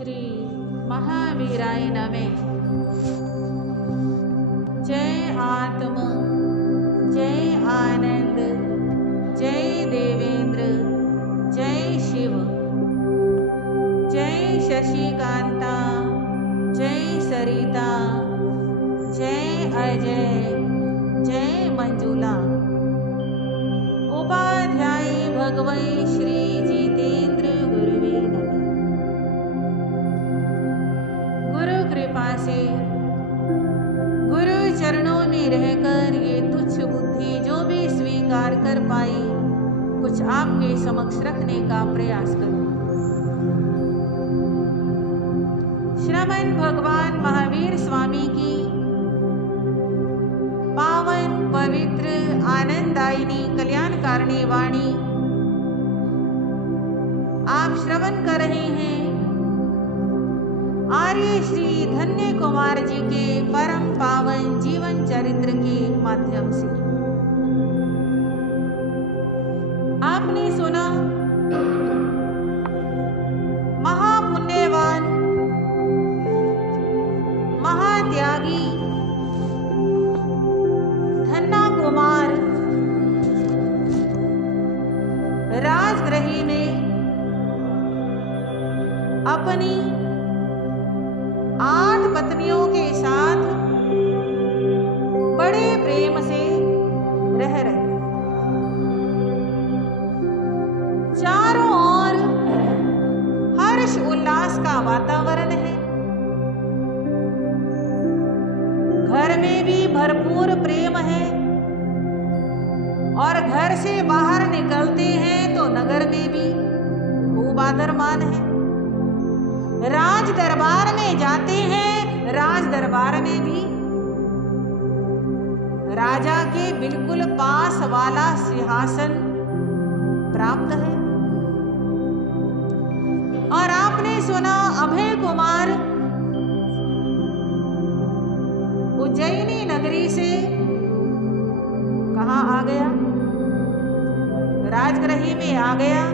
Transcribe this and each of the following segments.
श्री महावीराय नमः। जय आत्मा, जय आनंद, जय देवेंद्र, जय शिव, जय शशिकांता, जय सरिता, जय अजय, जय मंजुला। उपाध्यायी भगवई श्री जितेंद्र गुरुवे नमः। गुरु कृपा से गुरु चरणों में रहकर ये तुच्छ बुद्धि जो भी स्वीकार कर पाई, कुछ आपके समक्ष रखने का प्रयास करूं। श्रवण भगवान महावीर स्वामी की पावन पवित्र आनंददायिनी कल्याणकारिणी वाणी आप श्रवण कर रहे हैं आर्य श्री धन्य कुमार जी के परम पावन जीवन चरित्र के माध्यम से। आपने सुना महापुण्यवान, महात्यागी धन्ना कुमार राजगृही में अपनी 8 पत्नियों के साथ बड़े प्रेम से रह रहे। चारों ओर हर्ष उल्लास का वातावरण है। घर में भी भरपूर प्रेम है और घर से बाहर निकलते हैं तो नगर में भी खूब आदर मान है। राज दरबार में जाते हैं, राज दरबार में भी राजा के बिल्कुल पास वाला सिंहासन प्राप्त है। और आपने सुना अभय कुमार उज्जैनी नगरी से कहाँ आ गया? राजगृही में आ गया।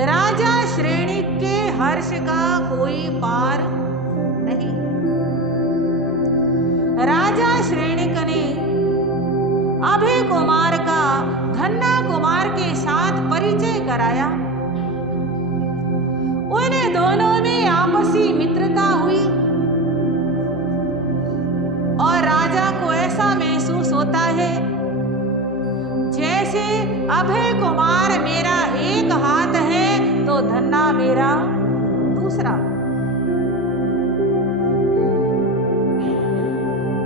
राजा श्रेणी के हर्ष का कोई पार नहीं। राजा श्रेणिक ने अभय कुमार का धन्ना कुमार के साथ परिचय कराया। उन दोनों में आपसी मित्रता हुई और राजा को ऐसा महसूस होता है जैसे अभय कुमार मेरा एक हाथ है तो धन्ना मेरा दूसरा।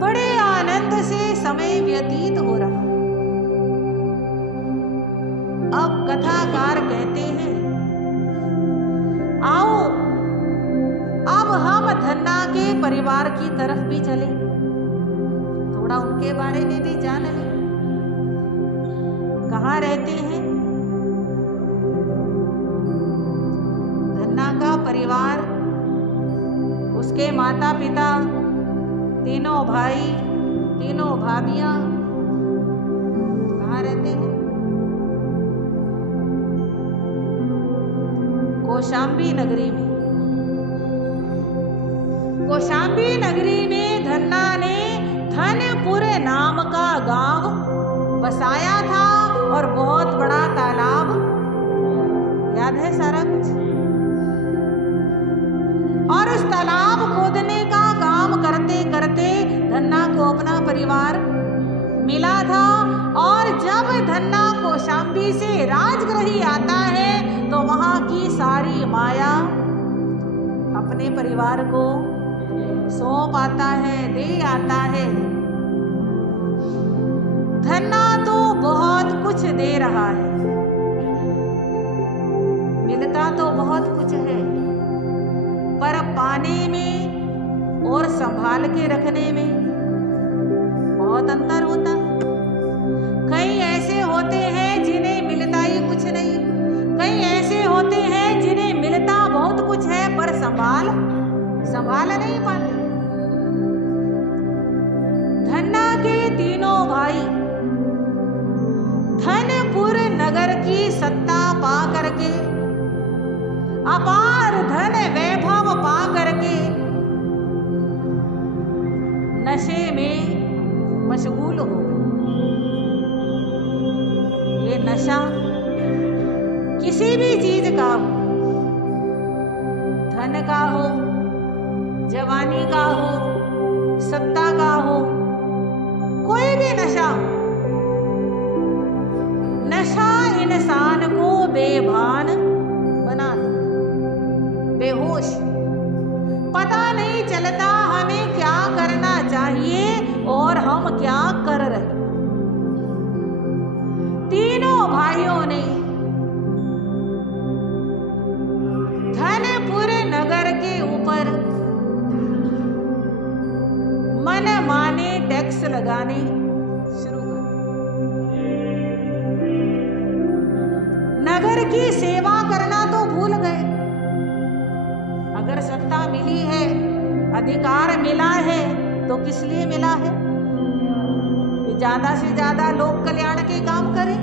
बड़े आनंद से समय व्यतीत हो रहा। अब कथाकार कहते हैं, आओ अब हम धन्ना के परिवार की तरफ भी चले, थोड़ा उनके बारे में भी जान लें। कहाँ रहते हैं? धन्ना का परिवार, उसके माता पिता, तीनों भाई, तीनों भाभियां कहाँ रहते हैं? कौशांबी नगरी में। कौशांबी नगरी में धन्ना ने धनपुर नाम का गांव बसाया था और बहुत बड़ा तालाब, याद है सारा कुछ। और उस तालाब खोदने का काम करते करते धन्ना को अपना परिवार मिला था। और जब धन्ना कौशांबी से राजगृही आता है तो वहां की सारी माया अपने परिवार को सौंप आता है, दे आता है। धन्ना तो बहुत कुछ दे रहा है, मिलता तो बहुत कुछ है, पर पाने में और संभाल के रखने में बहुत अंतर होता है। कई ऐसे होते हैं जिन्हें मिलता ही कुछ नहीं, कई ऐसे होते हैं जिन्हें मिलता बहुत कुछ है पर संभाल नहीं पाते। धन्ना के तीनों भाई धनपुर नगर की सत्ता पा करके अपार खा करके नशे में मशगूल हो गए। ये नशा किसी भी चीज का हो, धन का हो, जवानी का हो, सत्ता का हो, कोई भी नशा हो, नशा इंसान को बेभान बना देता, बेहोश, पता नहीं चलता हमें क्या करना चाहिए और हम क्या कर रहे। तीनों भाइयों ने धनपुर नगर के ऊपर मन माने टैक्स लगाने शुरू कर। नगर की सेवा करना तो भूल गए। अगर सत्ता मिली है, अधिकार मिला है, तो किस लिए मिला है? कि ज्यादा से ज्यादा लोक कल्याण के काम करें,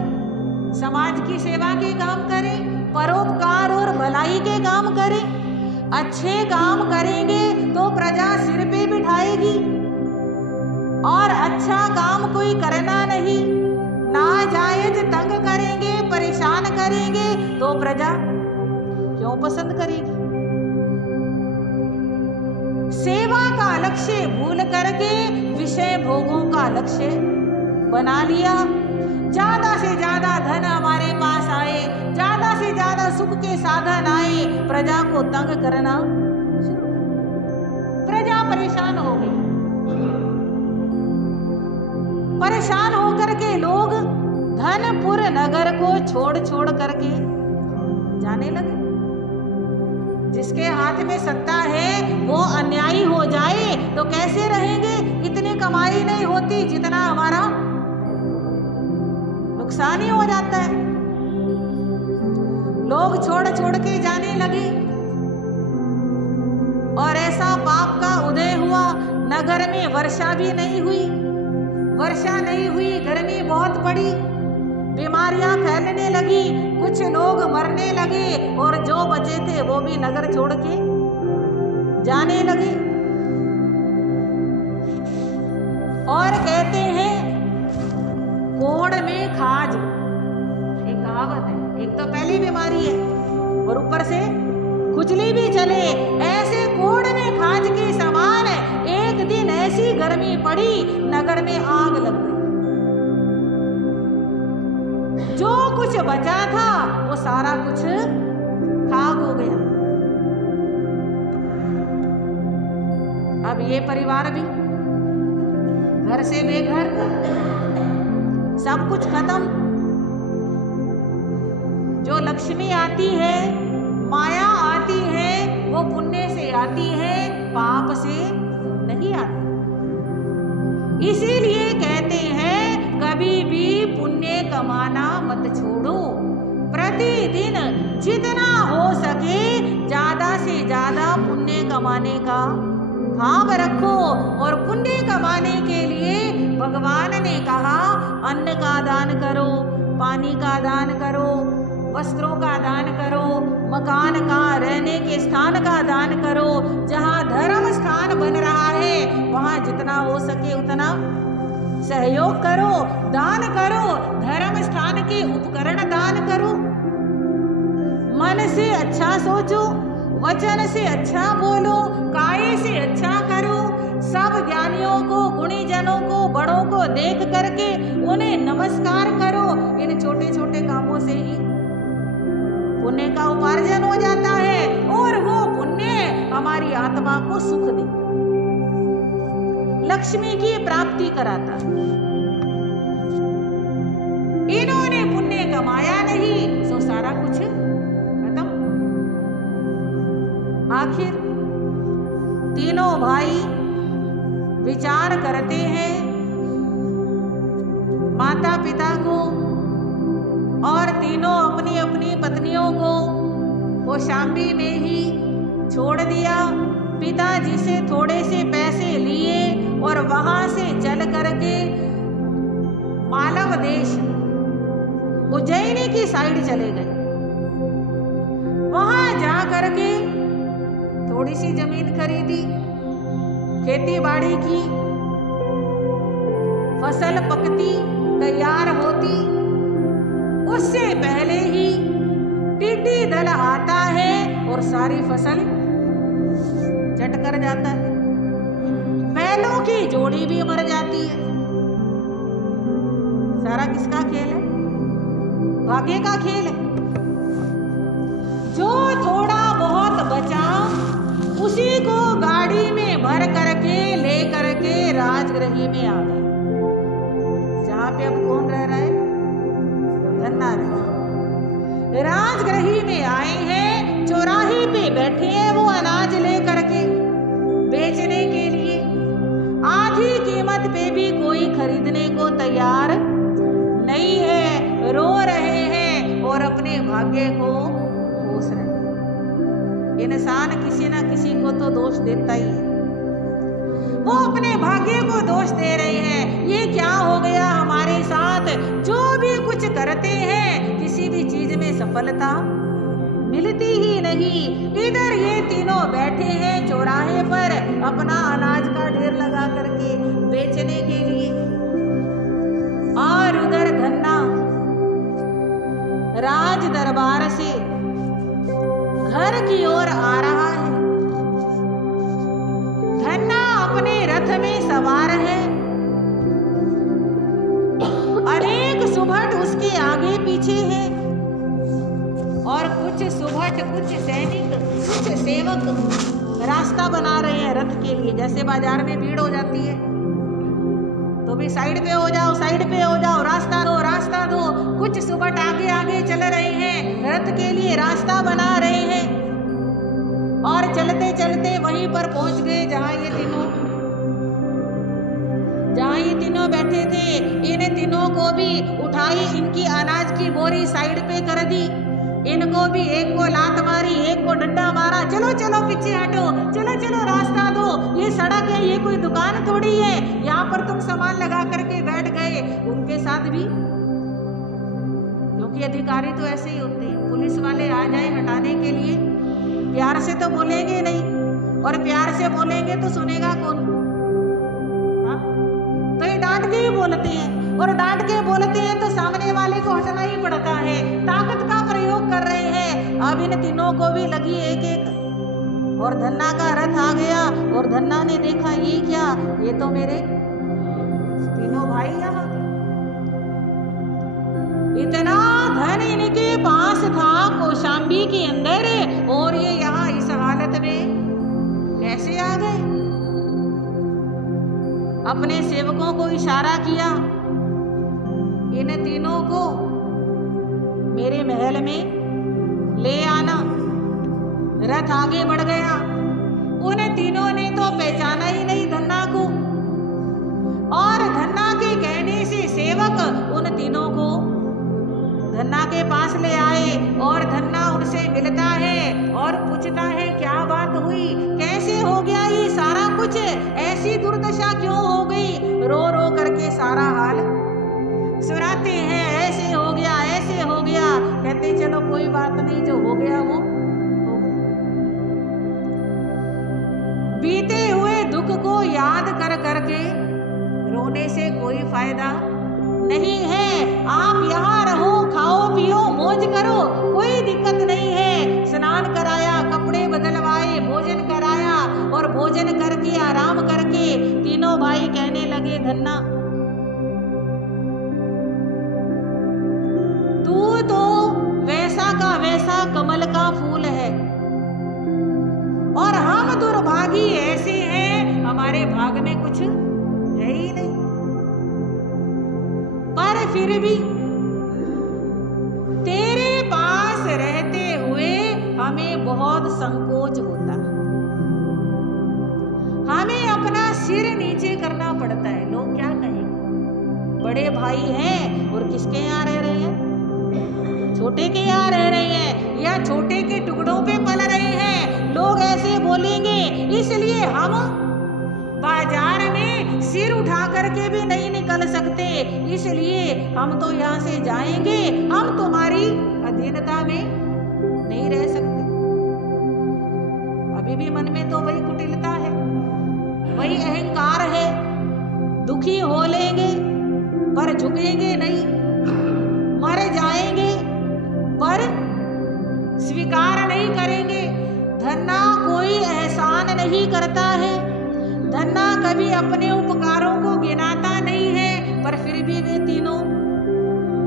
समाज की सेवा के काम करें, परोपकार और भलाई के काम करें। अच्छे काम करेंगे तो प्रजा सिर पे बिठाएगी, और अच्छा काम कोई करना नहीं, नाजायज तंग करेंगे, परेशान करेंगे तो प्रजा क्यों पसंद करेगी? सेवा का लक्ष्य भूल करके विषय भोगों का लक्ष्य बना लिया। ज्यादा से ज्यादा धन हमारे पास आए, ज्यादा से ज्यादा सुख के साधन आए, प्रजा को तंग करना शुरू। प्रजा परेशान हो गई। परेशान होकर के लोग धनपुर नगर को छोड़ छोड़ करके जाने लगे। जिसके हाथ में सत्ता है वो अन्यायी हो जाए तो कैसे रहेंगे? इतनी कमाई नहीं होती जितना हमारा नुकसान ही हो जाता है। लोग छोड़ छोड़ के जाने लगे और ऐसा पाप का उदय हुआ। नगर में वर्षा भी नहीं हुई, वर्षा नहीं हुई, गर्मी बहुत पड़ी, बीमारियां फैलने लगी, कुछ लोग मरने लगे और जो बचे थे वो भी नगर छोड़ के जाने लगे। और कहते हैं कोढ़ में खाज, एक कहावत है। एक तो पहली बीमारी है और ऊपर से खुजली भी चले। ऐसे कोढ़ में खाज के समान एक दिन ऐसी गर्मी पड़ी, नगर में आग लग गई। जो कुछ बचा था वो सारा कुछ खाक हो गया। अब ये परिवार भी घर से बेघर, सब कुछ खत्म। जो लक्ष्मी आती है, माया आती है, वो पुण्य से आती है, पाप से नहीं आती। इसीलिए कहते हैं कभी भी पुण्य कमाना मत छोड़ो। प्रतिदिन जितना हो सके ज्यादा से ज्यादा पुण्य कमाने का भाव रखो। और पुण्य कमाने के लिए भगवान ने कहा अन्न का दान करो, पानी का दान करो, वस्त्रों का दान करो, मकान का, रहने के स्थान का दान करो। जहाँ धर्म स्थान बन रहा है वहाँ जितना हो सके उतना सहयोग करो, दान करो। धर्म स्थान के उपकरण दान करो। मन से अच्छा सोचो, वचन से अच्छा बोलो, काय से अच्छा करो। सब ज्ञानियों को, गुणीजनों को, बड़ों को देख करके उन्हें नमस्कार करो। इन छोटे छोटे कामों से ही पुण्य का उपार्जन हो जाता है और वो पुण्य हमारी आत्मा को सुख देता, लक्ष्मी की प्राप्ति कराता। इन्होंने पुण्य कमाया नहीं तो सारा कुछ खत्म। आखिर तीनों भाई विचार करते हैं, माता पिता को और तीनों अपनी अपनी पत्नियों को कौशाम्बी में ही छोड़ दिया। पिताजी से थोड़े से पैसे लिए और वहां से चल करके मालव देश उज्जैनी की साइड चले गए। वहां जा करके थोड़ी थोड़ी सी जमीन खरीदी, खेती बाड़ी की, फसल पकती तैयार होती, उससे पहले ही टिड्डी दल आता है और सारी फसल चट कर जाता है। बैलों की जोड़ी भी मर जाती है। सारा किसका खेल है? भाग्य का खेल है। जो थोड़ा बहुत बचा उसी को गाड़ी में भर करके ले करके राजगृह में आ गए, जहां पे अब कौन रह रहा है? धन्ना रह रहा है। राजगृह में आए हैं, चौराहे पे बैठे हैं वो अनाज ले करके बेचने के लिए। आधी कीमत पे भी कोई खरीदने को तैयार नहीं है, रो रहे हैं और अपने भाग्य को कोस रहे हैं। इंसान किसी ना किसी को तो दोष देता ही है। वो अपने भाग्य को दोष दे रहे हैं, ये क्या हो गया हमारे साथ? जो भी कुछ करते हैं किसी भी चीज में सफलता मिलती ही नहीं। इधर ये तीनों बैठे हैं चौराहे पर अपना अनाज का ढेर लगा करके बेचने के लिए, और उधर धन्ना राज दरबार से घर की ओर आ रहा है। धन्ना अपने रथ में सवार है, अनेक सुभट उसके आगे पीछे है, और कुछ सुभट, कुछ सैनिक, कुछ सेवक रास्ता बना रहे हैं रथ के लिए। जैसे बाजार में भीड़ हो जाती है तो भी साइड पे हो जाओ, साइड पे हो जाओ, रास्ता दो, रास्ता दो। कुछ सुभट आगे आगे चल रहे हैं, रथ के लिए रास्ता बना रहे हैं, और चलते चलते वहीं पर पहुंच गए जहां ये तीनों बैठे थे। इन तीनों को भी उठाई, इनकी अनाज की बोरी साइड पे कर दी। इनको भी एक को लात मारी, एक को डंडा मारा, चलो चलो पीछे हटो, चलो चलो रास्ता दो, ये सड़क है, ये कोई दुकान थोड़ी है, यहाँ पर तुम सामान लगा करके बैठ गए। उनके साथ भी, क्योंकि अधिकारी तो ऐसे ही होते हैं, पुलिस वाले आ जाए हटाने के लिए प्यार से तो बोलेंगे नहीं, और प्यार से बोलेंगे तो सुनेगा कौन? हाँ? तो ये डांट के ही बोलते हैं, और डांट के बोलते हैं तो सामने वाले को हटना ही पड़ता है, ताकत का प्रयोग कर रहे हैं। अब इन तीनों को भी लगी एक एक, और धन्ना का रथ आ गया, और धन्ना ने देखा ये क्या, ये तो मेरे तीनों भाई यहाँ पे। इतना धन इनके पास था कौशाम्बी के अंदर, और ये यहाँ इस हालत में कैसे आ गए? अपने सेवकों को इशारा किया, इन तीनों को मेरे महल में ले आना। रथ आगे बढ़ गया। उन तीनों ने तो पहचाना ही नहीं धन्ना को, और धन्ना के कहने से सेवक उन तीनों को धन्ना के पास ले आए, और धन्ना उनसे मिलता है और पूछता है क्या बात हुई, कैसे हो गया ये सारा कुछ, ऐसी दुर्दशा क्यों हो गई? रो रो करके सारा हाल सुनाते हैं, ऐसे हो गया, ऐसे हो गया। कहते चलो कोई बात नहीं, जो हो गया वो हो गया। बीते हुए दुख को याद कर करके रोने से कोई फायदा नहीं है। आप यहाँ रहो, खाओ पियो, मौज करो, कोई दिक्कत नहीं है। स्नान कराया, कपड़े बदलवाए, भोजन कराया, और भोजन करके आराम करके तीनों भाई कहने लगे धन्ना, तू तो वैसा का वैसा कमल का फूल है, और हम दुर्भागी ऐसे हैं, हमारे भाग में कुछ है ही नहीं। पर फिर भी तेरे पास रहते हुए हमें बहुत संकोच होता है, हमें अपना सिर नीचे करना पड़ता है। लोग क्या कहेंगे? बड़े भाई हैं और किसके यहाँ रह रहे हैं? छोटे के यहाँ रह रहे हैं, या छोटे के टुकड़ों पे पल रहे हैं। लोग ऐसे बोलेंगे, इसलिए हम बाजार में सिर उठा करके भी नहीं निकल सकते, इसलिए हम तो यहाँ से जाएंगे, हम तुम्हारी अधीनता में नहीं रह सकते। अब अभी भी मन में तो वही कुटिलता है, वही अहंकार है। दुखी हो लेंगे पर झुकेंगे नहीं, मर जाएंगे पर स्वीकार नहीं करेंगे। धन्ना कोई एहसान नहीं करता है, धन्ना कभी अपने उपकारों को गिनाता नहीं है, पर फिर भी वे तीनों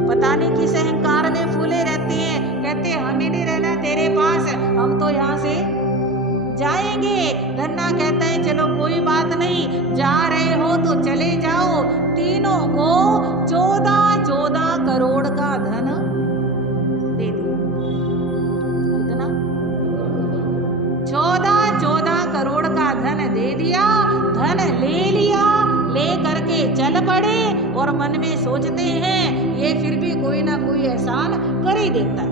पता नहीं किस अहंकार में फूले रहते हैं। कहते हमें नहीं रहना तेरे पास, हम तो यहाँ से जाएंगे। धन्ना कहता है चलो कोई बात नहीं, जा रहे हो तो चले जाओ। तीनों को 14 करोड़ का धन दे दिया। कितना? 14 करोड़ का धन दे दिया। धन ले लिया, ले करके चल पड़े और मन में सोचते हैं ये फिर भी कोई ना कोई एहसान कर ही देता है,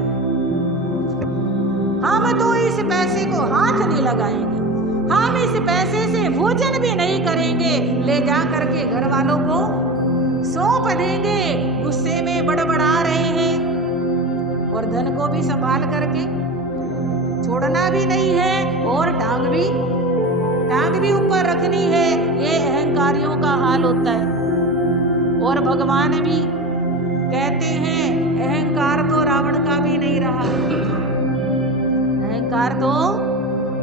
हम तो इस पैसे को हाथ नहीं लगाएंगे, हम इस पैसे से भोजन भी नहीं करेंगे, ले जा करके घर वालों को सौंप देंगे। गुस्से में बड़बड़ा रहे हैं और धन को भी संभाल करके छोड़ना भी नहीं है और टांग भी ऊपर रखनी है। ये अहंकारियों का हाल होता है। और भगवान भी कहते हैं अहंकार तो रावण का भी नहीं रहा, अहंकार तो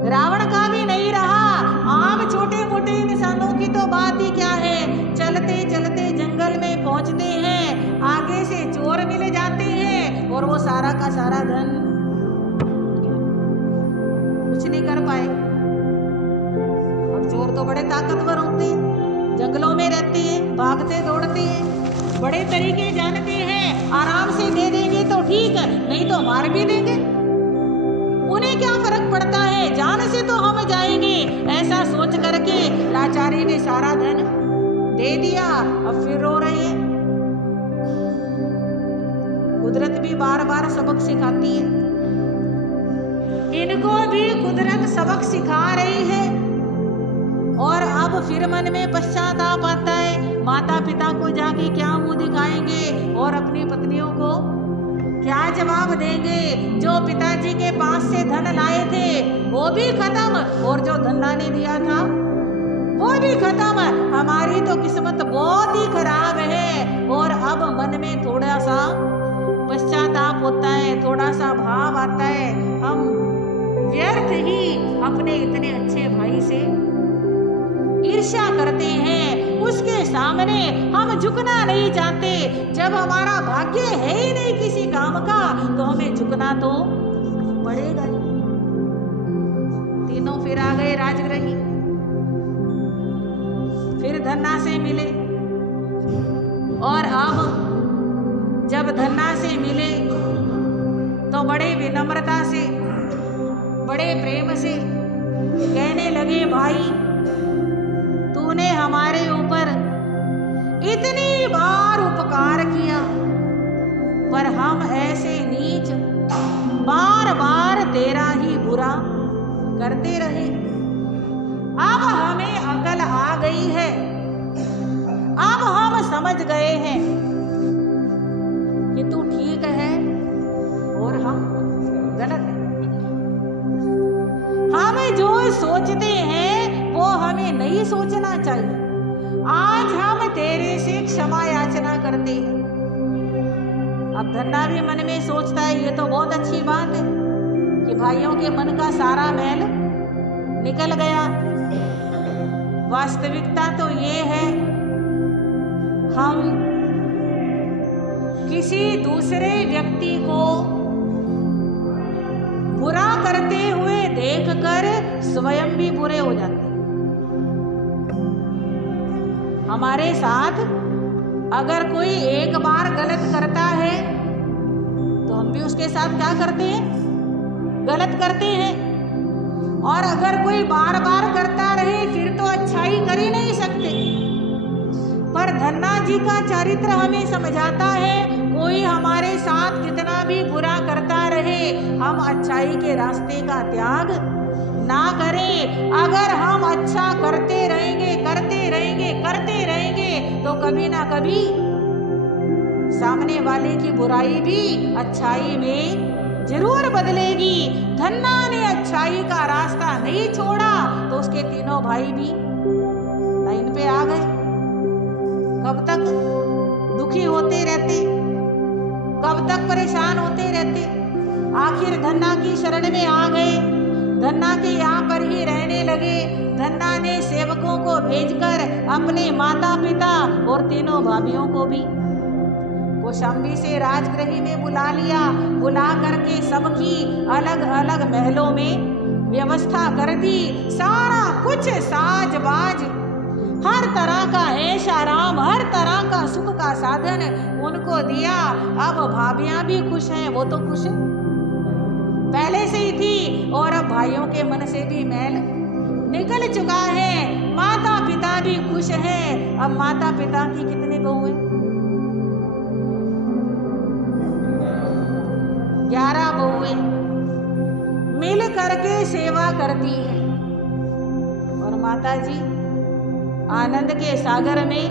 रावण का भी नहीं रहा। आम छोटे मोटे इंसानों की तो बात ही क्या है, चलते चलते जंगल में पहुंचते हैं, आगे से चोर मिल जाते हैं और वो सारा का सारा धन कुछ नहीं कर पाए। अब चोर तो बड़े ताकतवर होते हैं, जंगलों में रहते हैं, भागते दौड़ते हैं, बड़े तरीके जानते हैं, आराम से दे देंगे तो ठीक है, नहीं तो मार भी देंगे। उन्हें क्या फर्क पड़ता है, जान से तो हम जाएंगे। ऐसा सोच करके लाचारी ने सारा धन दे दिया। अब फिर रो रहे हैं। कुदरत भी बार बार सबक सिखाती है, इनको भी कुदरत सबक सिखा रही है। और अब फिर मन में पश्चाताप आता है, माता पिता को जाके क्या मुंह दिखाएंगे और अपनी पत्नियों को क्या जवाब देंगे। जो पिताजी के पास से धन लाए थे वो भी खत्म और जो धन्ना ने दिया था वो भी खत्म। हमारी तो किस्मत बहुत ही खराब है। और अब मन में थोड़ा सा पश्चाताप होता है, थोड़ा सा भाव आता है, हम व्यर्थ ही अपने इतने अच्छे भाई से ईर्ष्या करते हैं, उसके सामने हम झुकना नहीं चाहते। जब हमारा भाग्य है ही नहीं किसी काम का तो हमें झुकना तो पड़ेगा ही। तीनों फिर आ गए राजगृही, फिर धन्ना से मिले। और अब जब धन्ना से मिले तो बड़े विनम्रता से, बड़े प्रेम से कहने लगे, भाई तूने हमारे ऊपर इतनी बार उपकार किया, पर हम ऐसे नीच बार बार तेरा ही बुरा करते रहे। अब हमें अकल आ गई है, अब हम समझ गए हैं कि तू ठीक है और हम गलत हैं। हम जो सोचते हैं वो हमें नहीं सोचना चाहिए। आज हम तेरे से क्षमा याचना करते हैं। अब धन्ना भी मन में सोचता है ये तो बहुत अच्छी बात है कि भाइयों के मन का सारा मैल निकल गया। वास्तविकता तो ये है, हम किसी दूसरे व्यक्ति को बुरा करते हुए देखकर स्वयं भी बुरे हो जाते हैं। हमारे साथ अगर कोई एक बार गलत करता है तो हम भी उसके साथ क्या करते हैं, गलत करते हैं। और अगर कोई बार बार करता रहे फिर तो अच्छाई कर ही नहीं सकते। पर धन्ना जी का चरित्र हमें समझाता है, कोई हमारे साथ कितना भी बुरा करता रहे हम अच्छाई के रास्ते का त्याग ना करें। अगर हम अच्छा करते रहेंगे तो कभी ना कभी सामने वाले की बुराई भी अच्छाई में जरूर बदलेगी। धन्ना ने अच्छाई का रास्ता नहीं छोड़ा तो उसके तीनों भाई भी लाइन पे आ गए। कब तक दुखी होते रहते, कब तक परेशान होते रहते। आखिर धन्ना की शरण में आ गए, धन्ना के यहाँ पर ही रहने लगे। धन्ना ने सेवकों को भेजकर अपने माता पिता और तीनों भाभियों को भी कौशाम्बी से राजगृह में बुला लिया। बुला करके सबकी अलग अलग महलों में व्यवस्था कर दी। सारा कुछ साज-बाज, हर तरह का ऐश आराम, हर तरह का सुख का साधन उनको दिया। अब भाभियां भी खुश हैं, वो तो खुश पहले से ही थी, और अब भाइयों के मन से भी मैल निकल चुका है। माता पिता भी खुश हैं। अब माता पिता की कितनी बहुएं? 11 बहुएं मिल करके सेवा करती हैं। और माता जी आनंद के सागर में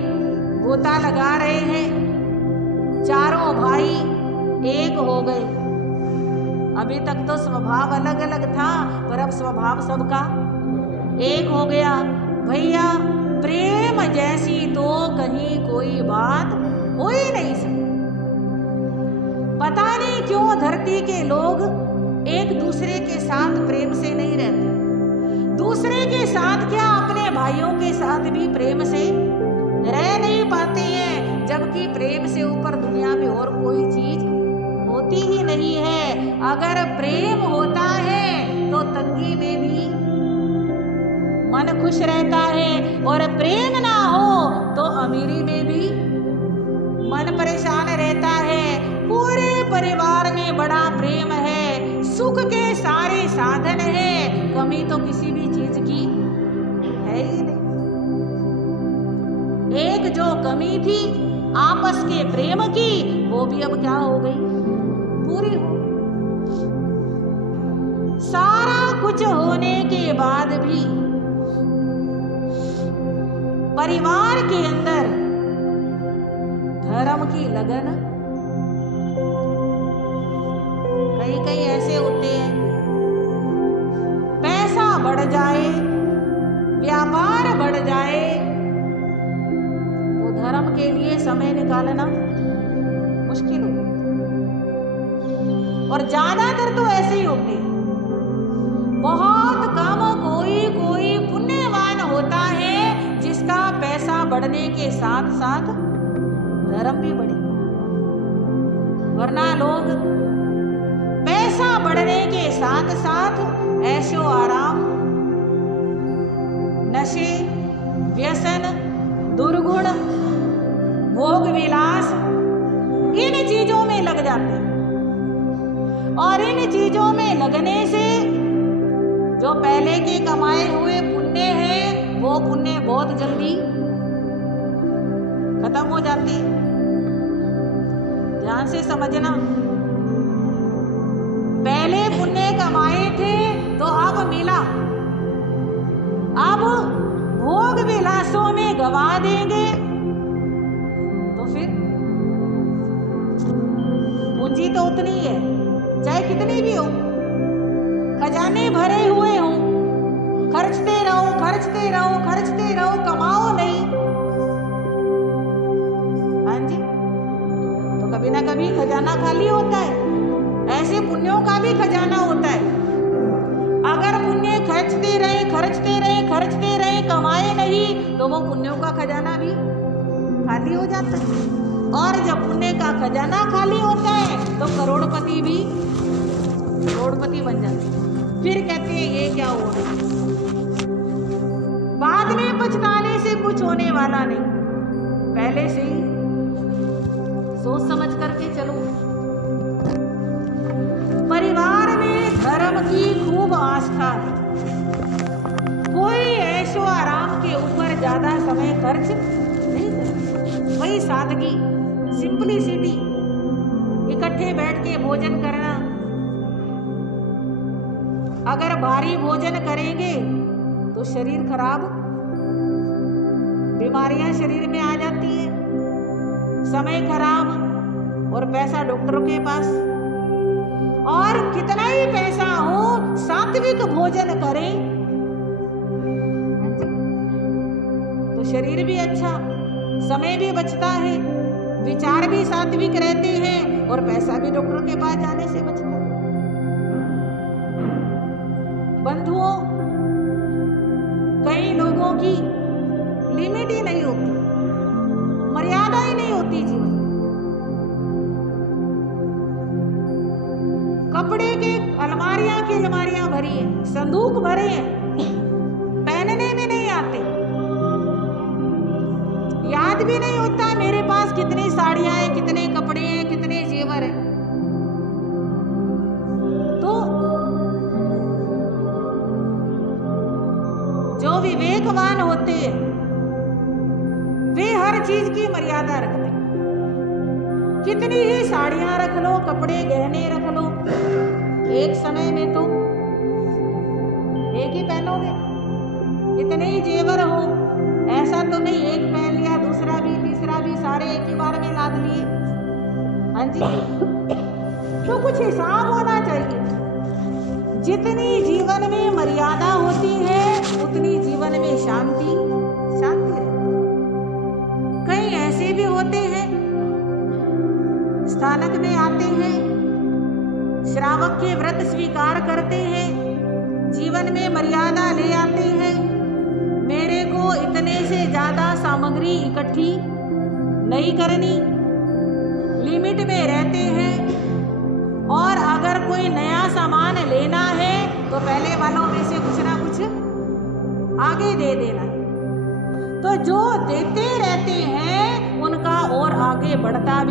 गोता लगा रहे हैं। चारों भाई एक हो गए। अभी तक तो स्वभाव अलग अलग था, पर अब स्वभाव सबका एक हो गया। भैया प्रेम जैसी तो कहीं कोई बात हो ही नहीं सकती। पता नहीं क्यों धरती के लोग एक दूसरे के साथ प्रेम से नहीं रहते। दूसरे के साथ क्या, अपने भाइयों के साथ भी प्रेम से रह नहीं पाते हैं। जबकि प्रेम से ऊपर दुनिया में और कोई चीज होती ही नहीं है। अगर प्रेम होता है तो तंगी में भी मन खुश रहता है, और प्रेम ना हो तो अमीरी में भी मन परेशान रहता है। पूरे परिवार में बड़ा प्रेम है, सुख के सारे साधन है, कमी तो किसी भी चीज की है ही नहीं। एक जो कमी थी आपस के प्रेम की, वो भी अब क्या हो गई? पूरी हो। सारा कुछ होने के बाद भी परिवार के अंदर धर्म की लगन कहीं कहीं ऐसे होते हैं। पैसा बढ़ जाए, व्यापार बढ़ जाए, तो धर्म के लिए समय निकालना मुश्किल हो। और ज्यादातर तो ऐसे ही होते हैं। बहुत कम कोई पुण्यवान होता है जिसका पैसा बढ़ने के साथ साथ धर्म भी बढ़े। वरना लोग पैसा बढ़ने के साथ साथ ऐशो आराम, नशे, व्यसन, दुर्गुण, भोग विलास, इन चीजों में लग जाते हैं। और इन चीजों में लगने से जो पहले के कमाए हुए पुण्य है, वो पुण्य बहुत जल्दी खत्म हो जाते हैं। ध्यान से समझना, पहले पुण्य कमाए थे तो अब मिला, अब भोग विलासों में गवा देंगे तो फिर पूंजी तो उतनी है, चाहे कितनी भी हो, खजाने भरे हुए हों, खर्चते रहो खर्चते रहो खर्चते रहो, कमाओ नहीं। हाँ जी, तो कभी ना कभी खजाना खाली होता है। ऐसे पुण्यों का भी खजाना होता है। अगर पुण्य खर्चते रहे खर्चते रहे खर्चते रहे, कमाए नहीं, तो वो पुण्यों का खजाना भी खाली हो जाता है। और जब पुण्य का खजाना खाली होता है तो करोड़पति भी करोड़पति बन जाते हैं। फिर कहते हैं ये क्या हुआ? बाद में पछताने से कुछ होने वाला नहीं, पहले से ही सोच समझ करके चलो। परिवार में धर्म की खूब आस्था है। कोई ऐशो आराम के ऊपर ज्यादा समय खर्च नहीं करता। वही सादगी, सिंपलिसिटी, इकट्ठे बैठ के भोजन करना। अगर भारी भोजन करेंगे तो शरीर खराब, बीमारियां शरीर में आ जाती है, समय खराब और पैसा डॉक्टरों के पास। और कितना ही पैसा हो, सात्विक भोजन करें शरीर भी अच्छा, समय भी बचता है, विचार भी सात्विक रहते हैं और पैसा भी डॉक्टर के पास जाने से बचता है। बंधुओं, कई लोगों की लिमिट ही नहीं होती, मर्यादा ही नहीं होती जीवन। कपड़े के अलमारियां भरी है, संदूक भरे हैं, पहनने में नहीं आते, याद भी नहीं होता मेरे पास कितनी साड़ियां हैं, कितने कपड़े हैं, कितने जेवर हैं। तो जो विवेकवान होते हैं वे हर चीज की मर्यादा रखते हैं। कितनी ही साड़ियां रख लो, कपड़े गहने रख लो, एक समय में तो एक ही पहनोगे। इतने ही जेवर हो, ऐसा तो नहीं एक पहन लिया, दूसरा भी, तीसरा भी, सारे एक ही बार में लाद लिए। हाँ जी, तो कुछ हिसाब होना चाहिए। जितनी जीवन में मर्यादा होती है उतनी जीवन में शांति रहती। कई ऐसे भी होते हैं, स्थानक में आते हैं, श्रावक के व्रत स्वीकार करते हैं, जीवन में मर्यादा ले आते हैं, मेरे को इतने से ज्यादा सामग्री इकट्ठी नहीं करनी, लिमिट में रहते हैं। और अगर कोई नया सामान लेना है तो पहले वालों में से कुछ ना कुछ आगे दे देना है। तो जो देते रहते हैं उनका और आगे बढ़ता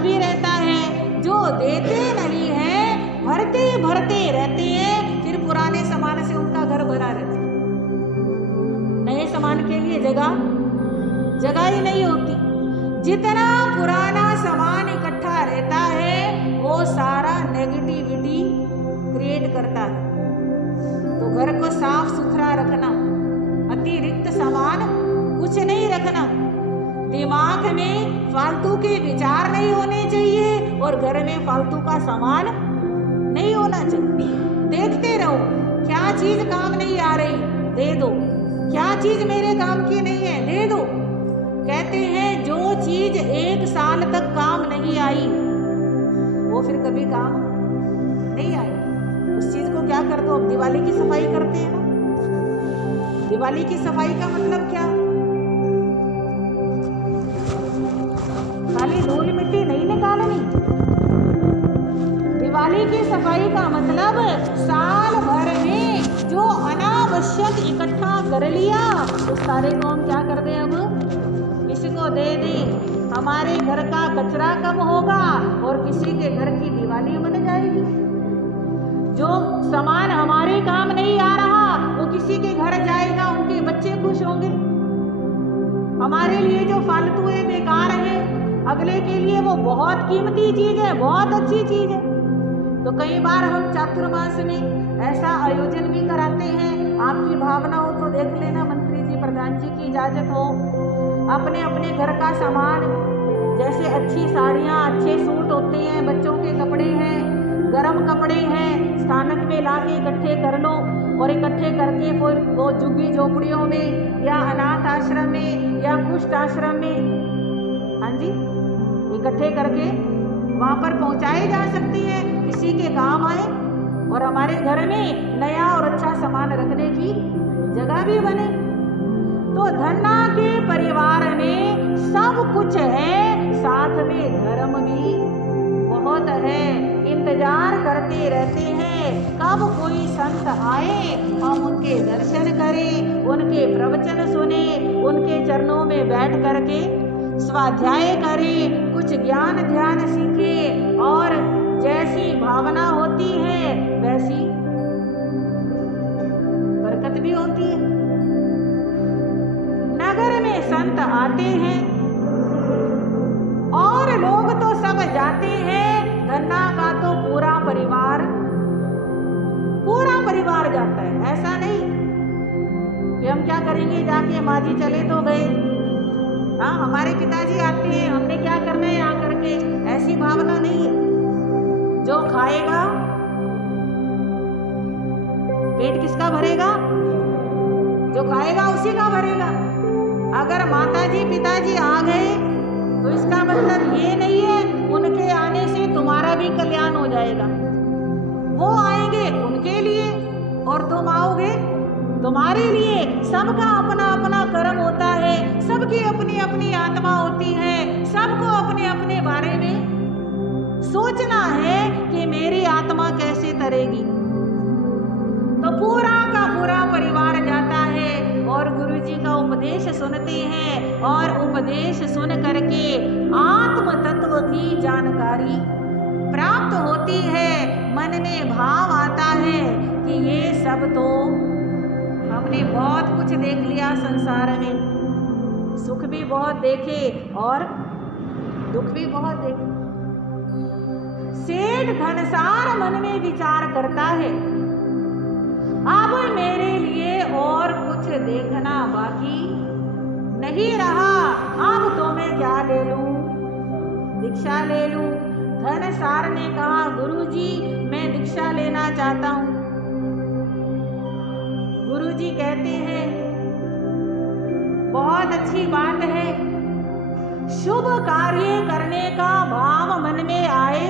भी रहता है। जो देते नहीं है, भरते रहते हैं, फिर पुराने सामान से उनका घर भरा रहता है, नए सामान के लिए जगह ही नहीं होती। जितना पुराना सामान इकट्ठा रहता है वो सारा नेगेटिविटी क्रिएट करता है। तो घर को साफ सुथरा रखना, अतिरिक्त सामान कुछ नहीं रखना, दिमाग में फालतू के विचार नहीं होने चाहिए और घर में फालतू का सामान नहीं होना चाहिए। देखते रहो, क्या चीज काम नहीं आ रही दे दो, क्या चीज मेरे काम की नहीं है दे दो। कहते हैं जो चीज 1 साल तक काम नहीं आई वो फिर कभी काम नहीं आई। उस चीज को क्या कर दो। अब दिवाली की सफाई करते हैं ना, दिवाली की सफाई का मतलब क्या, खाली धूल मिट्टी नहीं निकालनी। दिवाली की सफाई का मतलब साल भर में जो अनावश्यक इकट्ठा कर लिया उस सारे को हम क्या कर दें, अब किसी को दे दें। हमारे घर का कचरा कम होगा और किसी के घर की दिवाली बन जाएगी। जो सामान हमारे काम नहीं आ रहा वो किसी के घर जाएगा, उनके बच्चे खुश होंगे। हमारे लिए जो फालतू है, बेकार है, अगले के लिए वो बहुत कीमती चीज है, बहुत अच्छी चीज है। तो कई बार हम चातुर्मास में ऐसा आयोजन भी कराते हैं। आपकी भावना हो तो देख लेना, मंत्री जी, प्रधान जी की इजाजत हो, अपने अपने घर का सामान, जैसे अच्छी साड़ियाँ, अच्छे सूट होते हैं, बच्चों के कपड़े हैं, गर्म कपड़े हैं, स्थानक में ला के इकट्ठे कर लो और इकट्ठे करके फिर वो झुग्गी झोपड़ियों में या अनाथ आश्रम में या कुष्ठ आश्रम में, हाँ जी, इकट्ठे करके वहाँ पर पहुँचाए जा सकती है, किसी के काम आए और हमारे घर में नया और अच्छा सामान रखने की जगह भी बने। तो धन्ना के परिवार में सब कुछ है, साथ में धर्म भी बहुत है। इंतजार करते रहते हैं कब कोई संत आए, हम उनके दर्शन करें, उनके प्रवचन सुने, उनके चरणों में बैठ करके स्वाध्याय करें, कुछ ज्ञान ध्यान सीखें और जैसी भावना होती है वैसी बरकत भी होती है। नगर में संत आते हैं और लोग तो सब जाते हैं, धन्ना का तो पूरा परिवार जाता है। ऐसा नहीं कि हम क्या करेंगे जाके, माजी चले तो गए, हाँ हमारे पिताजी आते हैं, हमने क्या करना है यहाँ करके, ऐसी भावना नहीं है। जो खाएगा पेट किसका भरेगा, जो खाएगा उसी का भरेगा। अगर माताजी पिताजी आ गए तो इसका मतलब ये नहीं है उनके आने से तुम्हारा भी कल्याण हो जाएगा। वो आएंगे उनके लिए और तुम आओगे तुम्हारे लिए। सबका अपना अपना कर्म होता है, सबकी अपनी अपनी आत्मा होती है, सबको अपने अपने बारे में सोचना है कि मेरी आत्मा कैसे तरेगी। तो पूरा का पूरा परिवार जाता है और गुरुजी का उपदेश सुनते हैं और उपदेश सुन करके आत्म तत्व की जानकारी प्राप्त होती है। मन में भाव आता है कि ये सब तो हमने बहुत कुछ देख लिया संसार में, सुख भी बहुत देखे और दुख भी बहुत देखे। सेठ घनसार मन में विचार करता है, अब मेरे लिए और कुछ देखना बाकी नहीं रहा, अब तो मैं क्या ले लूं, दीक्षा ले लूं। घनसार ने कहा, गुरुजी मैं दीक्षा लेना चाहता हूं। गुरुजी कहते हैं, बहुत अच्छी बात है, शुभ कार्य करने का भाव मन में आए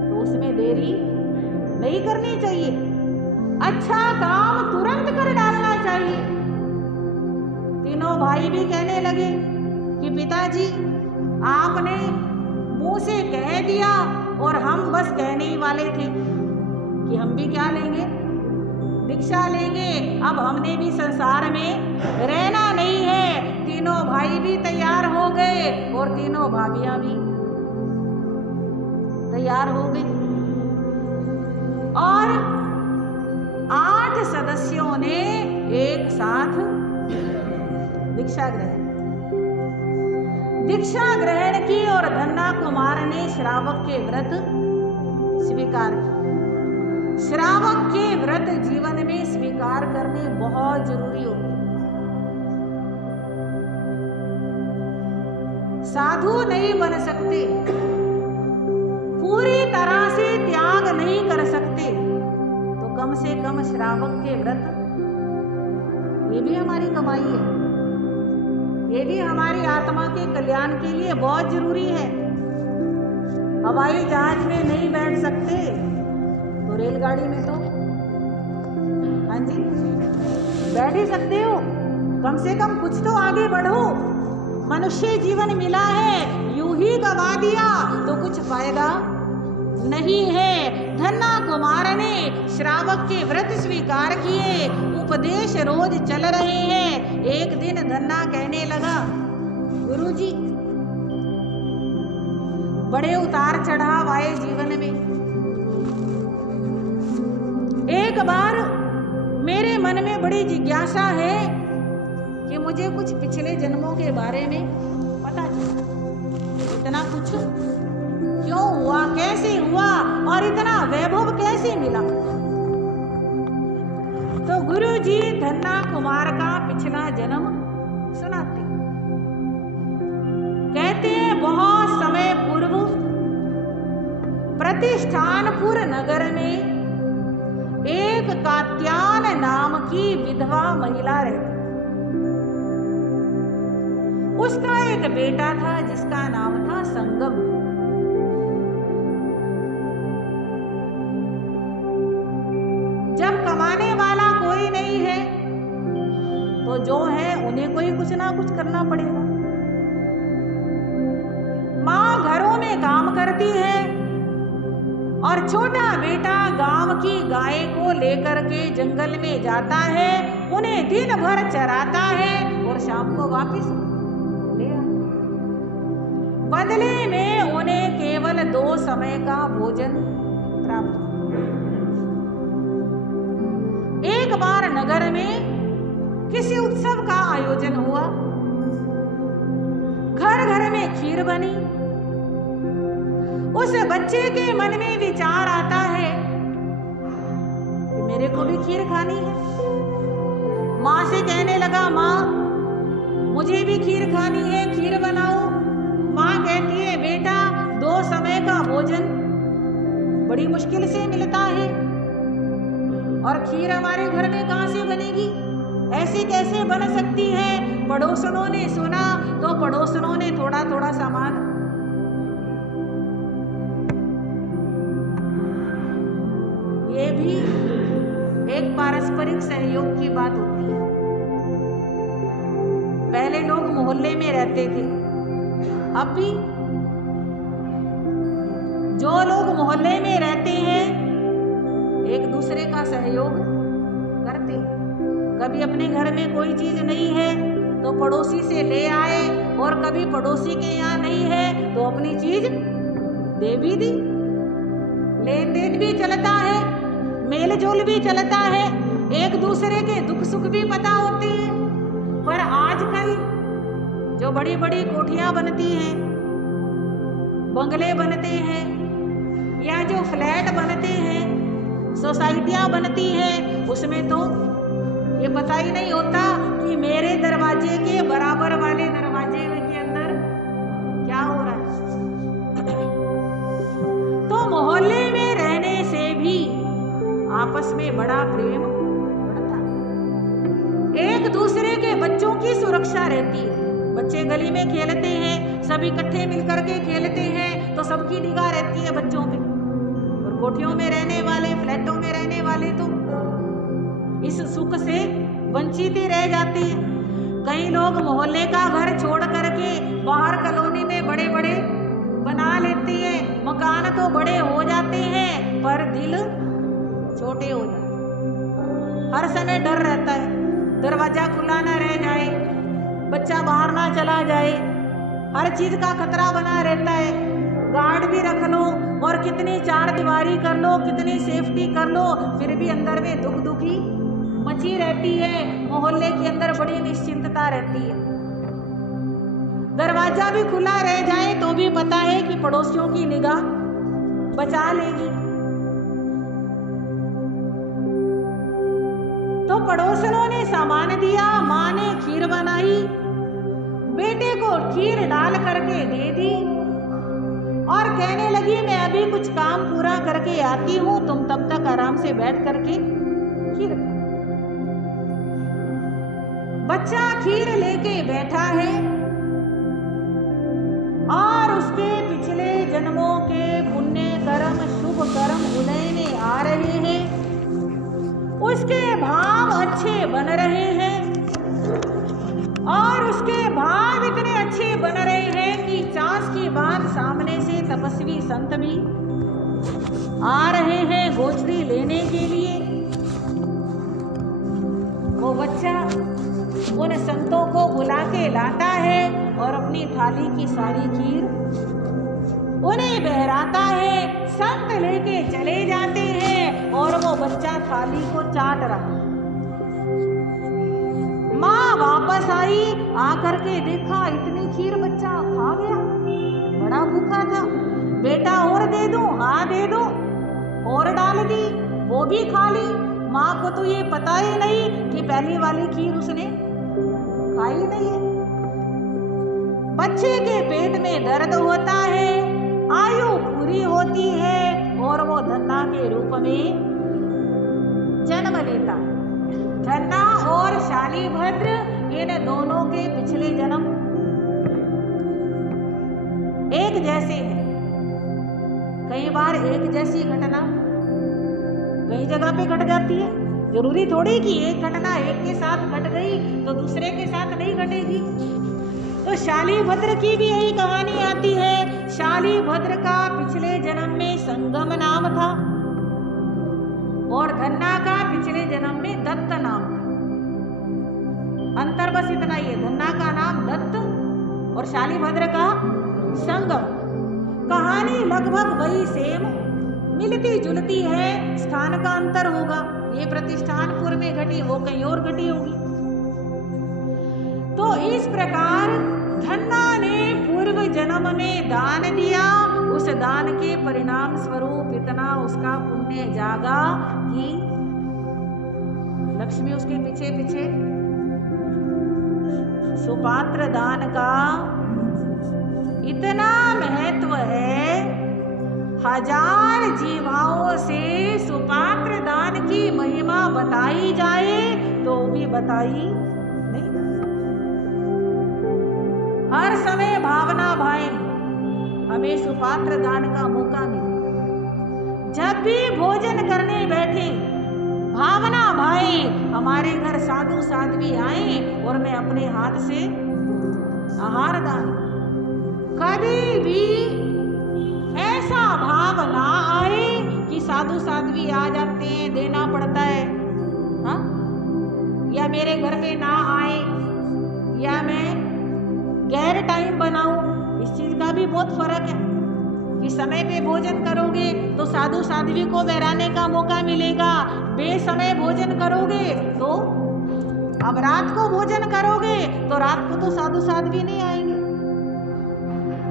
तो उसमें देरी नहीं करनी चाहिए, अच्छा काम तुरंत कर डालना चाहिए। तीनों भाई भी कहने लगे कि पिताजी आपने मुंह से कह दिया और हम बस कहने ही वाले थे कि हम भी क्या लेंगे, दीक्षा लेंगे। अब हमने भी संसार में रहना नहीं है। तीनों भाई भी तैयार हो गए और तीनों भाभियां भी तैयार हो गई और 8 सदस्यों ने एक साथ दीक्षा ग्रहण की और धन्ना कुमार ने श्रावक के व्रत स्वीकार किए। श्रावक के व्रत जीवन में स्वीकार करने बहुत जरूरी होते हैं। साधु नहीं बन सकते, पूरी तरह से त्याग नहीं कर सकते, तो कम से कम श्रावक के व्रत ये भी हमारी कमाई है, ये भी हमारी आत्मा के कल्याण के लिए बहुत जरूरी है। हवाई जहाज में नहीं बैठ सकते तो रेलगाड़ी में तो हाँ जी बैठ ही सकते हो, कम से कम कुछ तो आगे बढ़ो। मनुष्य जीवन मिला है, यूं ही गवा दिया तो कुछ फायदा नहीं है। धन्ना कुमार ने श्रावक के व्रत स्वीकार किए, उपदेश रोज चल रहे हैं। एक दिन धन्ना कहने लगा, गुरुजी बड़े उतार चढ़ाव आए जीवन में, एक बार मेरे मन में बड़ी जिज्ञासा है कि मुझे कुछ पिछले जन्मों के बारे में पता चला, इतना कुछ क्यों हुआ, कैसे हुआ और इतना वैभव कैसे मिला। तो गुरुजी धन्ना कुमार का पिछला जन्म सुनाते, कहते हैं बहुत समय पूर्व प्रतिष्ठानपुर नगर में एक कात्यायन नाम की विधवा महिला रहती। उसका एक बेटा था जिसका नाम था संगम। जब कमाने वाला कोई नहीं है तो जो है उन्हें कोई कुछ ना कुछ करना पड़ेगा। माँ घरों में काम करती है और छोटा बेटा गांव की गाय को लेकर के जंगल में जाता है, उन्हें दिन भर चराता है और शाम को वापस ले आता। बदले में उन्हें केवल 2 समय का भोजन प्राप्त। एक बार नगर में किसी उत्सव का आयोजन हुआ, घर घर में खीर बनी। उस बच्चे के मन में विचार आता है कि मेरे को भी खीर खानी है। माँ से कहने लगा, माँ मुझे भी खीर खानी है, खीर बनाओ। माँ कहती है, बेटा 2 समय का भोजन बड़ी मुश्किल से मिलता है और खीर हमारे घर में कहाँ से बनेगी, ऐसी कैसे बन सकती है? पड़ोसनों ने सुना तो पड़ोसनों ने थोड़ा थोड़ा सामान, ये भी एक पारस्परिक सहयोग की बात होती है। पहले लोग मोहल्ले में रहते थे, अब भी जो लोग मोहल्ले में रहते हैं एक दूसरे का सहयोग करते हैं। कभी अपने घर में कोई चीज नहीं है तो पड़ोसी से ले आए, और कभी पड़ोसी के यहाँ नहीं है तो अपनी चीज दे भी दी। लेन देन भी चलता है, मेल जोल भी चलता है, एक दूसरे के दुख सुख भी पता होते हैं। पर आजकल जो बड़ी बड़ी कोठियां बनती हैं, बंगले बनते हैं, या जो फ्लैट बनते हैं, सोसाइटियां बनती हैं, उसमें तो ये पता ही नहीं होता कि मेरे दरवाजे के बराबर वाले दरवाजे के अंदर क्या हो रहा है। तो मोहल्ले में रहने से भी आपस में बड़ा प्रेम बढ़ता है, एक दूसरे के बच्चों की सुरक्षा रहती है। बच्चे गली में खेलते हैं, सब इकट्ठे मिलकर के खेलते हैं तो सबकी निगाह रहती है बच्चों पे। और कोठियों में रहने वाले, फ्लैटों में रहने वाले तो इस सुख से वंचित ही रह जाते हैं। कई लोग मोहल्ले का घर छोड़ करके बाहर कॉलोनी में बड़े बड़े बना लेते हैं, मकान तो बड़े हो जाते हैं पर दिल छोटे हो जाते हैं। हर समय डर रहता है, दरवाजा खुला ना रह जाए, बच्चा बाहर ना चला जाए, हर चीज का खतरा बना रहता है। गार्ड भी रख लो और कितनी चार दीवारी कर लो, कितनी सेफ्टी कर लो, फिर भी अंदर में दुख दुखी मची रहती है। मोहल्ले के अंदर बड़ी निश्चिंतता रहती है। दरवाजा भी खुला रह जाए तो भी पता है कि पड़ोसियों की निगाह बचा लेगी। तो पड़ोसनों ने सामान दिया, माँ ने खीर बनाई, बेटे को खीर डाल करके दे दी और कहने लगी मैं अभी कुछ काम पूरा करके आती हूँ, तुम तब तक आराम से बैठ करके खीर खा। बच्चा खीर लेके बैठा है और उसके पिछले जन्मों के पुण्य कर्म, शुभ कर्म उदय में आ रहे हैं, उसके भाव अच्छे बन रहे हैं और उसके भाव इतने अच्छे बन रहे हैं कि चांस की बात सामने से तपस्वी संत भी आ रहे हैं गोचरी लेने के लिए। वो बच्चा उन संतों को बुला के लाता है और अपनी थाली की सारी खीर उन्हें बहराता है। संत लेके चले जाते हैं और वो बच्चा थाली को चाट रहा। माँ वापस आई, आकर के देखा इतनी खीर बच्चा खा गया, बड़ा भूखा था। बेटा और दे दूं? हाँ दे दो। और डाल दी, वो भी खा ली। माँ को तो ये पता ही नहीं कि पहली वाली खीर उसने खाई नहीं है। बच्चे के पेट में दर्द होता है, आयु पूरी होती है और वो धन्ना के रूप में जन्म लेता है। धन्ना और शालीभद्र इन दोनों के पिछले जन्म एक जैसे हैं। कई बार एक जैसी घटना कई जगह पे घट जाती है। जरूरी थोड़ी कि एक घटना एक के साथ घट गई तो दूसरे के साथ नहीं घटेगी। तो शालीभद्र की भी यही कहानी आती है। शालीभद्र का पिछले जन्म में संगम नाम था और धन्ना का पिछले जन्म में दत्त नाम था। अंतर बस इतना ही है, धन्ना का नाम दत्त और शालीभद्र का संगम। कहानी लगभग वही सेम मिलती जुलती है, स्थान का अंतर होगा। ये प्रतिष्ठानपुर में घटी, वो कहीं और घटी होगी। तो इस प्रकार धन्ना ने पूर्व जन्म में दान दिया, उस दान के परिणाम स्वरूप इतना उसका पुण्य जागा कि लक्ष्मी उसके पीछे पीछे। सुपात्र दान का इतना महत्व है, 1000 जीवाओं से सुपात्र दान की महिमा बताई जाए तो भी बताई नहीं। हर समय भावना भाए हमें सुपात्र दान का मौका मिले। जब भी भोजन करने बैठे भावना भाई हमारे घर साधु साध्वी आए और मैं अपने हाथ से आहार दान। कभी भी ऐसा भाव ना आए कि साधु साध्वी आ जाते हैं देना पड़ता है, हाँ? या मेरे घर पे ना आए या मैं गैर टाइम बनाऊं। इस चीज का भी बहुत फर्क है कि समय पे भोजन करोगे तो साधु साध्वी को बहराने का मौका मिलेगा, बेसमय भोजन करोगे तो अब रात को भोजन करोगे तो रात को तो साधु साध्वी नहीं आएंगे।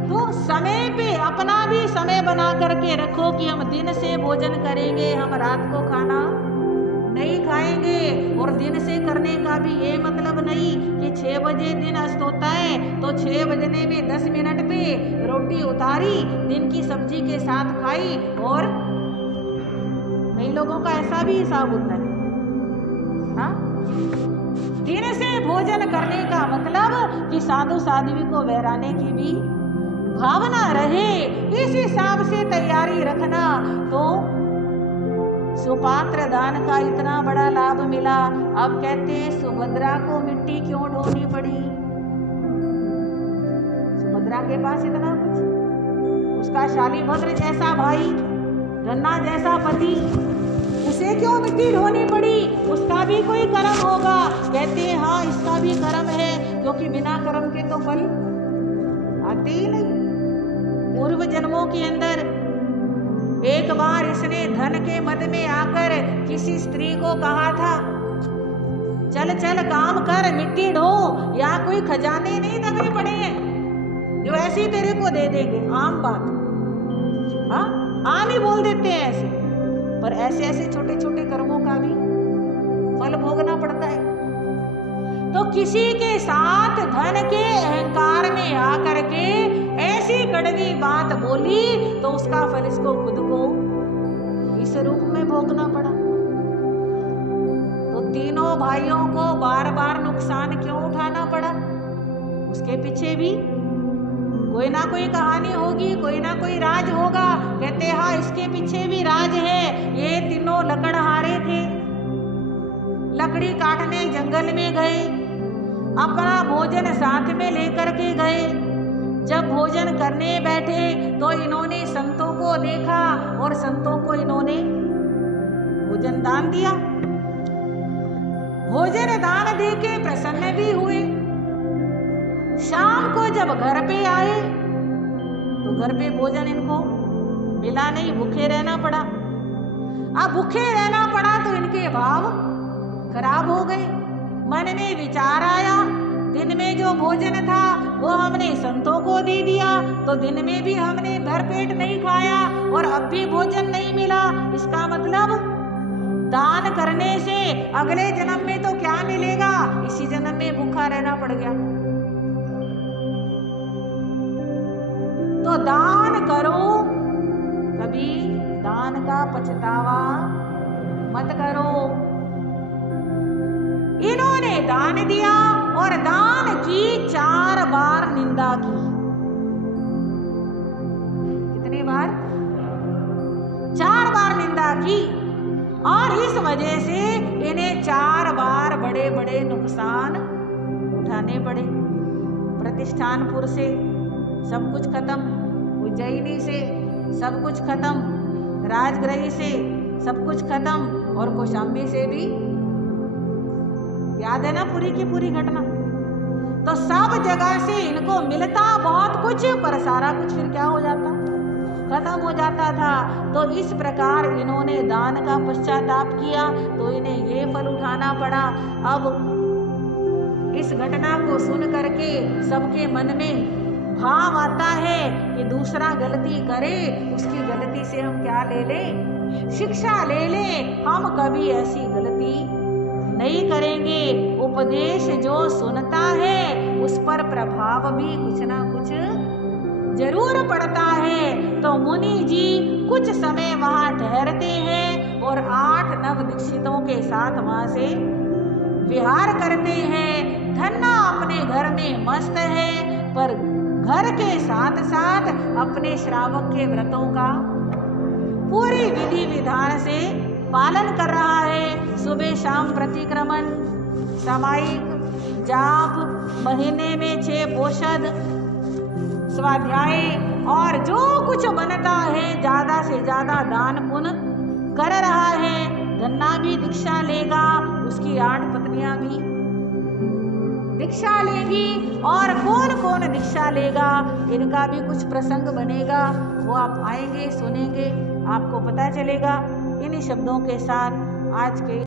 तो समय पे अपना भी समय बना करके रखो कि हम दिन से भोजन करेंगे, हम रात को खाना नहीं खाएंगे। और दिन से करने का भी ये मतलब नहीं कि 6 बजे दिन अस्त होता है तो 6 बजने में 10 मिनट पे रोटी उतारी, दिन की सब्जी के साथ खाई। और कई लोगों का ऐसा भी हिसाब होता है, हाँ? दिन से भोजन करने का मतलब कि साधु साध्वी को बहराने की भी भावना रहे। इस हिसाब से तैयारी रखना तो सुपात्र दान का इतना बड़ा लाभ मिला। अब कहते हैं सुभद्रा को मिट्टी क्यों ढोनी पड़ी? सुभद्रा के पास इतना कुछ, उसका शालीभद्र जैसा भाई, रन्ना जैसा पति, उसे क्यों मिट्टी ढोनी पड़ी? उसका भी कोई कर्म होगा। कहते हैं हाँ इसका भी कर्म है, क्योंकि बिना कर्म के तो फल आते ही नहीं। पूर्व जन्मों के अंदर एक बार इसने धन के मद में आकर किसी स्त्री को कहा था चल चल काम कर, मिट्टी ढो, या कोई खजाने नहीं दबे पड़े हैं जो ऐसे ही तेरे को दे देंगे। आम बात, हाँ आम ही बोल देते हैं ऐसे, पर ऐसे ऐसे छोटे छोटे कर्मों का भी फल भोगना पड़ता है। तो किसी के साथ धन के अहंकार में आकर के ऐसी कड़वी बात बोली तो उसका फल इसको खुद को इस रूप में भोगना पड़ा। तो तीनों भाइयों को बार बार नुकसान क्यों उठाना पड़ा? उसके पीछे भी कोई ना कोई कहानी होगी, कोई ना कोई राज होगा। कहते हाँ इसके पीछे भी राज है। ये तीनों लकड़हारे थे, लकड़ी काटने जंगल में गए, अपना भोजन साथ में लेकर के गए। जब भोजन करने बैठे तो इन्होंने संतों को देखा और संतों को इन्होंने भोजन दान दिया। भोजन दान दे के प्रसन्न भी हुए। शाम को जब घर पे आए तो घर पे भोजन इनको मिला नहीं, भूखे रहना पड़ा। अब भूखे रहना पड़ा तो इनके भाव खराब हो गए। मन में विचार आया दिन में जो भोजन था वो हमने संतों को दे दिया, तो दिन में भी हमने भरपेट नहीं खाया और अब भी भोजन नहीं मिला। इसका मतलब दान करने से अगले जन्म में तो क्या मिलेगा, इसी जन्म में भूखा रहना पड़ गया। तो दान करो, कभी दान का पछतावा मत करो। इन्होंने दान दिया और दान की 4 बार निंदा की। कितनी बार? 4 बार निंदा की। और इस वजह से इन्हें 4 बार बड़े बड़े नुकसान उठाने पड़े। प्रतिष्ठानपुर से सब कुछ खत्म, उज्जैनी से सब कुछ खत्म, राजगृह से सब कुछ खत्म, और कौशाम्बी से भी, याद है ना पूरी की पूरी घटना। तो सब जगह से इनको मिलता बहुत कुछ, पर सारा कुछ फिर क्या हो जाता, खत्म हो जाता था। तो इस प्रकार इन्होंने दान का पश्चाताप किया तो इन्हें ये फल उठाना पड़ा। अब इस घटना को सुन करके सबके मन में भाव आता है कि दूसरा गलती करे, उसकी गलती से हम क्या ले लें, शिक्षा ले लें। हम कभी ऐसी गलती नहीं करेंगे। उपदेश जो सुनता है उस पर प्रभाव भी कुछ ना कुछ जरूर पड़ता है। तो मुनि जी कुछ समय वहां ठहरते हैं और 8 नव दीक्षितों के साथ वहां से विहार करते हैं। धन्ना अपने घर में मस्त है, पर घर के साथ साथ अपने श्रावक के व्रतों का पूरी विधि विधान से पालन कर रहा है। सुबह शाम प्रतिक्रमण, सामायिक जाप, महीने में 6 पोषद, स्वाध्याय और जो कुछ बनता है ज़्यादा से ज़्यादा दान पुण्य कर रहा है। धन्ना भी दीक्षा लेगा, उसकी 8 पत्नियां भी दीक्षा लेगी, और कौन कौन दीक्षा लेगा इनका भी कुछ प्रसंग बनेगा, वो आप आएंगे सुनेंगे, आपको पता चलेगा। इन्हीं शब्दों के साथ आज के